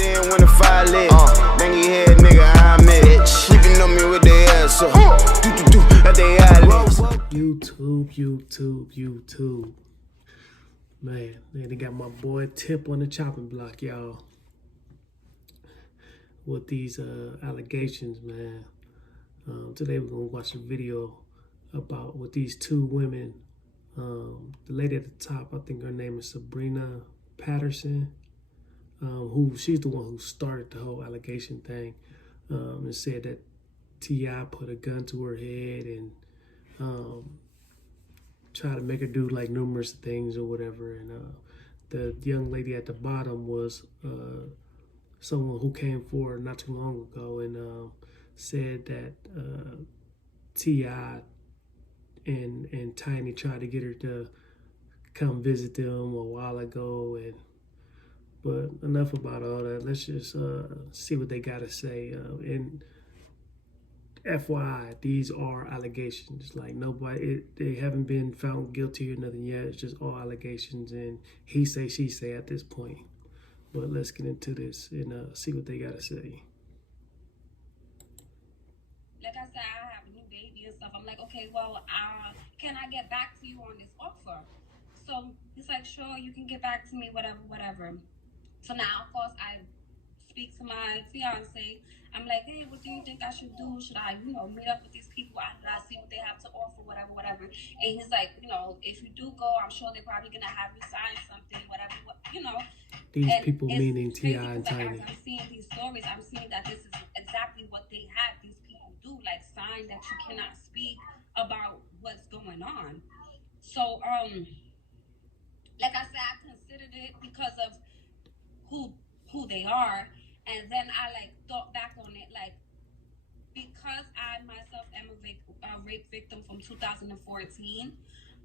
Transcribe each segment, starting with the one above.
in when the fire lit. Dangy head nigga, I admit. Sleeping on me with their ass up. Do at they eyelids. YouTube. Man, they got my boy Tip on the chopping block, y'all. With these allegations, man. Today we're gonna watch a video about with these two women. The lady at the top, I think her name is Sabrina Patterson. She's the one who started the whole allegation thing, and said that T.I put a gun to her head and try to make her do like numerous things or whatever. And the young lady at the bottom was someone who came forward not too long ago and said that T.I and Tiny tried to get her to come visit them a while ago. But enough about all that. Let's just see what they got to say. And FYI, these are allegations. Like they haven't been found guilty or nothing yet. It's just all allegations and he say, she say at this point. But let's get into this and see what they got to say. Like I said, I have a new baby and stuff. I'm like, okay, well, can I get back to you on this offer? So he's like, sure, you can get back to me, whatever. So now, of course, I speak to my fiance. I'm like, hey, what do you think I should do? Should I, meet up with these people? I see what they have to offer, whatever. And he's like, if you do go, I'm sure they're probably going to have you sign something, whatever. These people meaning T.I and Tiny. Like, I'm seeing these stories. I'm seeing that this is exactly what they have these people do, like sign that you cannot speak about what's going on. So, like I said, I considered it because of who they are, and then I thought back on it, because I myself am a rape victim from 2014.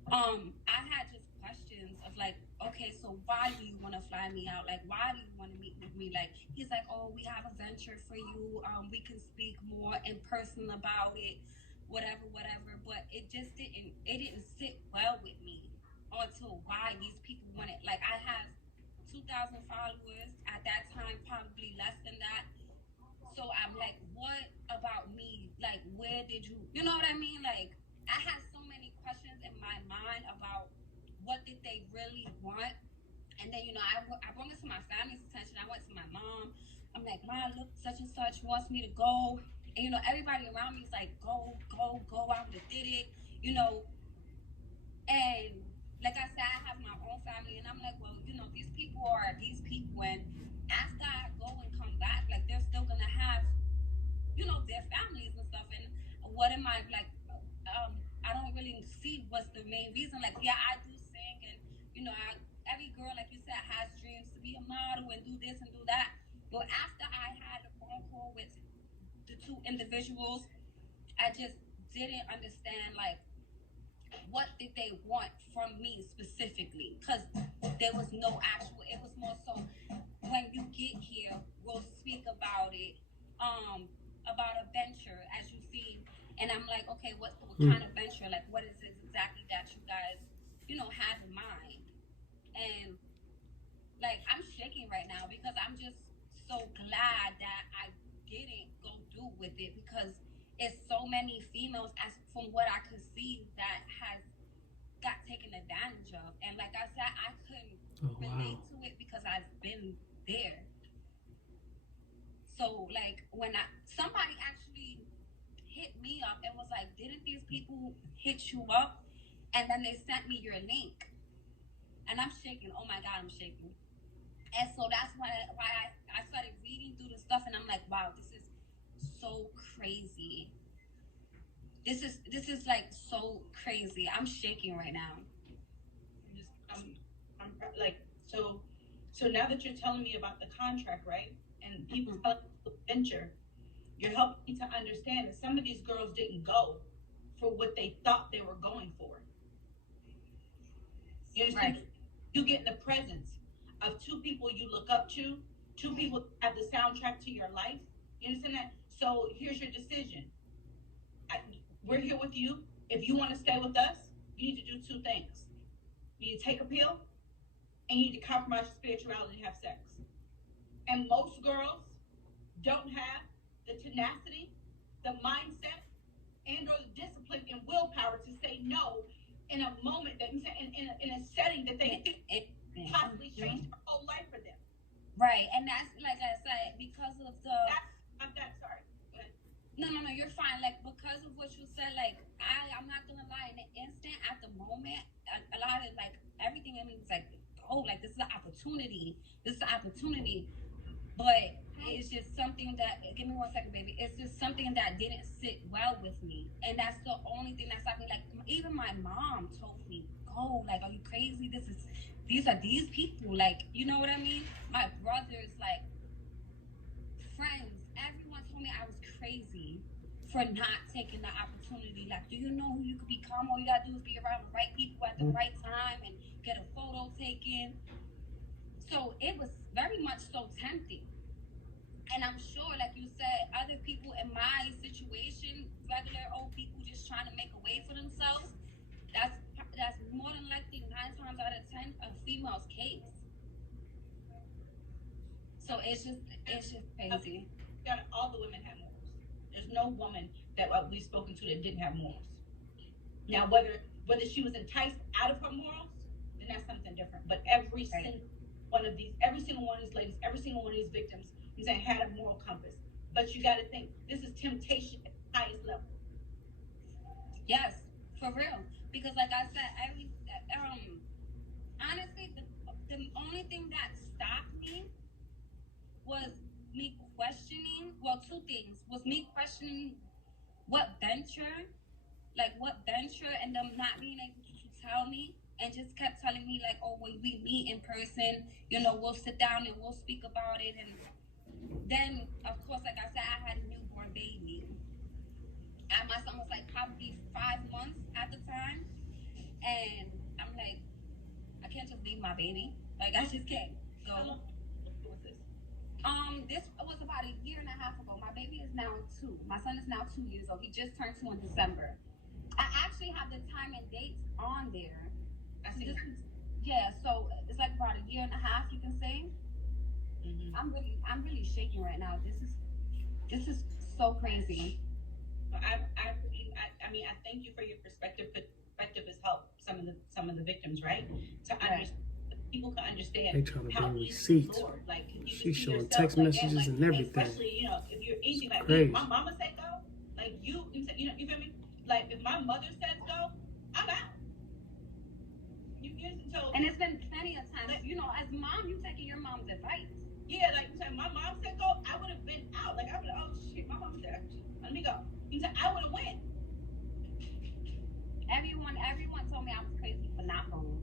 I had just questions of okay, so why do you want to fly me out? Why do you want to meet with me? He's like, oh, we have a venture for you. We can speak more in person about it, whatever. But it didn't sit well with me until why these people wanted. I have 2,000 followers at that time, probably less than that. So I'm like, what about me? Where did you know what I mean? I had so many questions in my mind about what did they really want. And then, I brought it to my family's attention. I went to my mom. I'm like, Mom, look, such and such wants me to go. And, everybody around me is like, go. I would have did it, And like I said, I have my own family, and I'm like, well, these people are these people, and after I go and come back, they're still gonna have, their families and stuff. And what am I I don't really see what's the main reason. Yeah, I do sing, and every girl, like you said, has dreams to be a model and do this and do that. But after I had a phone call with the two individuals, I just didn't understand what did they want from me specifically, because there was no actual, it was more so when you get here we'll speak about it, about a venture as you see. And I'm like, okay, what kind of venture, what is it exactly that you guys have in mind? And I'm shaking right now because I'm just so glad that I didn't go through with it, because it's so many females, as from what I could see, that has got taken advantage of. And like I said, I couldn't relate to it because I've been there. So when somebody actually hit me up and was like, didn't these people hit you up? And then they sent me your link. And I'm shaking. Oh my God, I'm shaking. And so that's why I started reading through the stuff, and I'm like, wow, this is so crazy. This is so crazy. I'm shaking right now. I'm so now that you're telling me about the contract, right? And people telling the venture, you're helping me to understand that some of these girls didn't go for what they thought they were going for. You understand? Right. You get in the presence of two people you look up to, two people that have the soundtrack to your life. You understand that? So here's your decision. We're here with you. If you want to stay with us, you need to do two things. You need to take a pill, and you need to compromise your spirituality and have sex. And most girls don't have the tenacity, the mindset, and or the discipline and willpower to say no in a moment that in a setting that they possibly change their whole life for them. Right, and that's like I said, because of the. That's sorry. Go ahead. No, you're fine. Like, because of what you said, like, I'm not gonna lie. In the instant, at the moment, a lot of like everything in me was like, oh, like this is an opportunity. This is an opportunity. But it's just something that. Give me 1 second, baby. It's just something that didn't sit well with me, and that's the only thing that stopped me. Like, even my mom told me, "Go, like, are you crazy? These are these people. Like, you know what I mean?" My brothers, like, friends, everyone told me I was crazy for not taking the opportunity. Like, do you know who you could become? All you gotta do is be around the right people at the right time and get a photo taken. So it was very much so tempting. And I'm sure, like you said, other people in my situation, regular old people just trying to make a way for themselves, that's more than likely 9 times out of 10 a female's case. So it's just crazy. All the women have morals. There's no woman that we've spoken to that didn't have morals. Now, whether she was enticed out of her morals, then that's something different. But every single one of these ladies, every single one of these victims, had a moral compass. But you got to think, this is temptation at the highest level. Yes, for real. Because, like I said, honestly, the only thing that stopped me was me questioning. Well, 2 things was me questioning what venture, and them not being able to tell me, and just kept telling me like, oh, when we meet in person, we'll sit down and we'll speak about it. And then, of course, like I said, I had a newborn baby. And my son was like probably 5 months at the time. And I'm like, I can't just leave my baby. Like, I just can't go. How long was this? This was about 1.5 years ago. My baby is now 2. My son is now 2 years old. He just turned 2 in December. I actually have the time and dates on there. Yeah, so it's like about 1.5 years, you can say. Mm-hmm. I'm really shaking right now. This is so crazy. I mean, I thank you for your perspective. Perspective has helped some of the victims, right? To understand, people can understand. They trying to bring receipts. Like, she's showing text messages and everything. Especially, if you're anything like me, my mama said go, like you feel me? Like, if my mother says go, I'm out. And it's been plenty of times, like, as mom, you taking your mom's advice. Yeah, like you said, my mom said go, I would have been out. Like, I would have, oh shit, my mom said, let me go. You said I would have went. Everyone told me I was crazy for not going.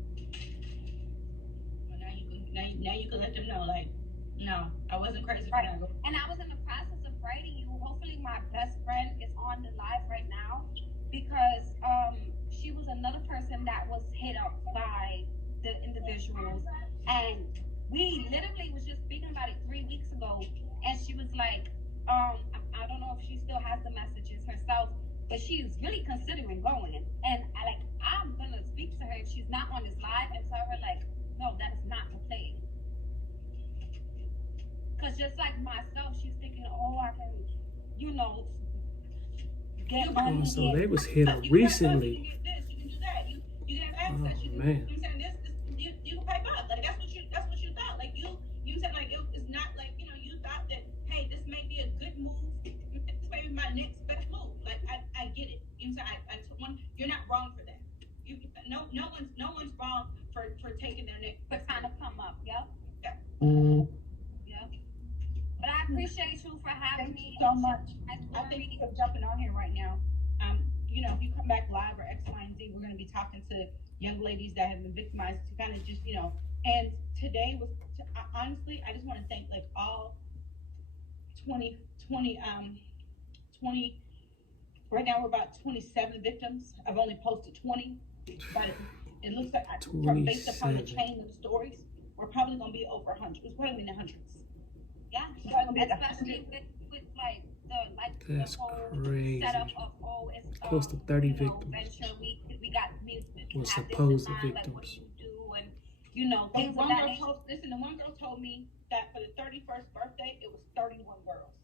Well, now you can let them know, like, no, I wasn't crazy for not going. And I was in the process of writing you. Hopefully my best friend is on the live right now, because she was another person that was hit up by the individuals, and we literally was just speaking about it 3 weeks ago, and she was like, I don't know if she still has the messages herself, but she is really considering going. And I'm gonna speak to her if she's not on this live and tell her, like, no, that is not the play. Because just like myself, she's thinking, oh, I can, get money. So they was hit up recently. You can get this, you can do that. You can have access. Oh, you man. You can pipe up. Like, that's what you thought. Like, you said, like, it's not like, you thought that, hey, this may be a good move. This may be my next best move. Like, I get it. I took one. You're not wrong for that. No one's wrong for taking their next. For trying to come up. Yep. Yeah. Yep. But I appreciate you for having me so much. I think you for jumping on here right now. If you come back live or X, Y, and Z, we're going to be talking to young ladies that have been victimized to kind of just, and today was, honestly, I just want to thank, like, all 20, right now we're about 27 victims. I've only posted 20, but it looks like, based upon the chain of stories, we're probably going to be over 100. It's probably in the hundreds. Yeah, especially with like that's the whole crazy. Setup of it's close to 30 victims. Venture. We got music. Well, supposed victims. Like, what do you do? And you know, But things of one that girl nature. the one girl told me that for the 31st birthday, it was 31 girls.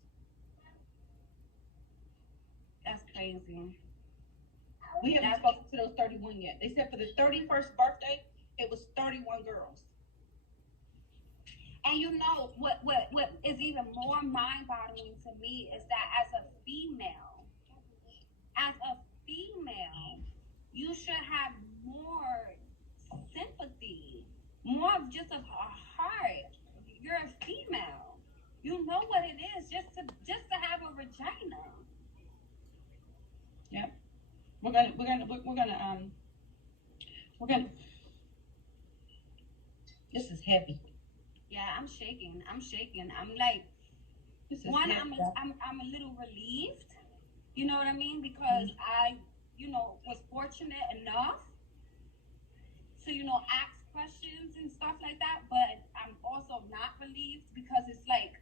That's crazy. We haven't spoken to those 31 yet. They said for the 31st birthday, it was 31 girls. And you know what is even more mind-boggling to me is that as a female, you should have more sympathy, more of just of a heart. You're a female. You know what it is just to have a vagina. Yep. We're gonna this is heavy. Yeah, I'm shaking. I'm like, one, I'm a little relieved. You know what I mean? Because I, was fortunate enough to, ask questions and stuff like that. But I'm also not relieved because it's like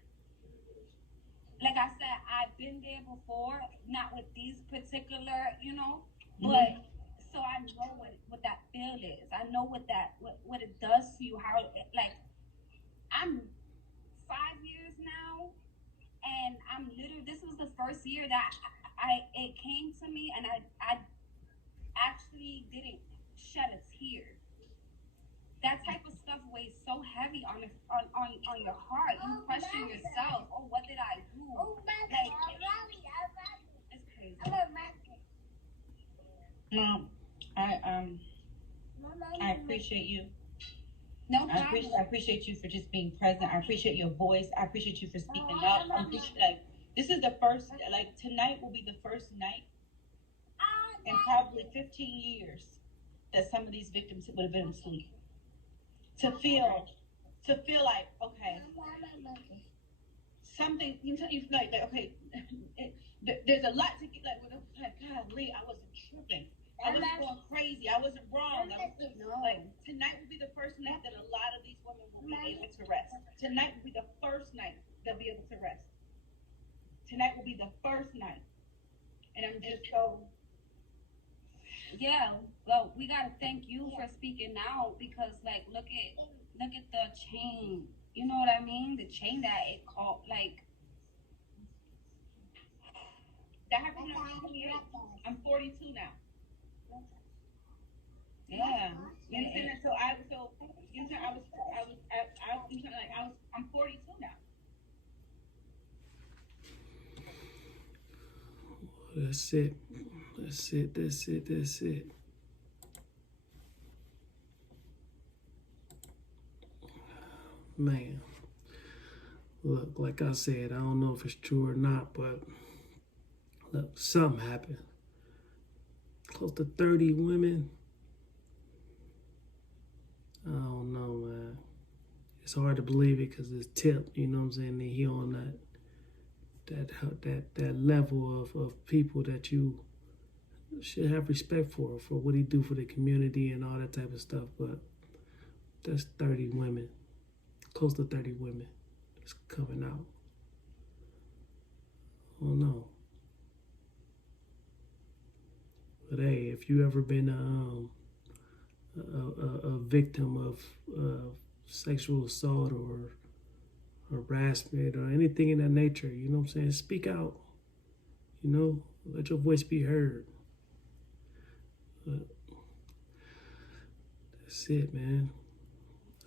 I said, I've been there before, not with these particular, but so I know what that feel is. I know what it does to you. How I'm 5 years now, and I'm literally, this was the first year that it came to me, and I actually didn't shed a tear. That type of stuff weighs so heavy on your heart. You question yourself. Oh, what did I do? Like, it's crazy. I appreciate you. No problem. I appreciate you for just being present. I appreciate your voice. I appreciate you for speaking up. I appreciate, this is the first, tonight will be the first night in probably 15 years that some of these victims would have been asleep. To feel like, okay, something, like, okay, there's a lot to get, golly, I wasn't tripping. I wasn't going crazy. I wasn't wrong. Tonight will be the first night that a lot of these women will be able to rest. Tonight will be the first night they'll be able to rest. Tonight will be the first night. And I'm just so... Yeah, well, we gotta thank you for speaking out because, look at the chain. You know what I mean? The chain that it called, that happened when I was 28. I'm 42 now. Yeah. You understand that? I'm 42 now. That's it. Man, look, like I said, I don't know if it's true or not, but look, something happened. Close to 30 women. I don't know, man. It's hard to believe it because it's Tip, you know what I'm saying? And he on that level of people that you should have respect for what he do for the community and all that type of stuff. But that's 30 women, close to 30 women that's coming out. I don't know. But hey, if you ever been a victim of sexual assault or harassment or anything in that nature, you know what I'm saying? Speak out. Let your voice be heard. But that's it, man.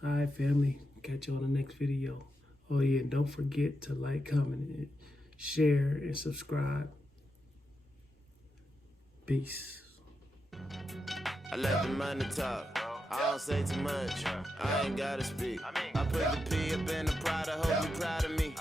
All right, family. Catch you on the next video. Oh yeah, and don't forget to like, comment, and share, and subscribe. Peace. I let the money talk. I don't say too much. I ain't gotta speak. I put the P up in the pride. I hope you proud of me.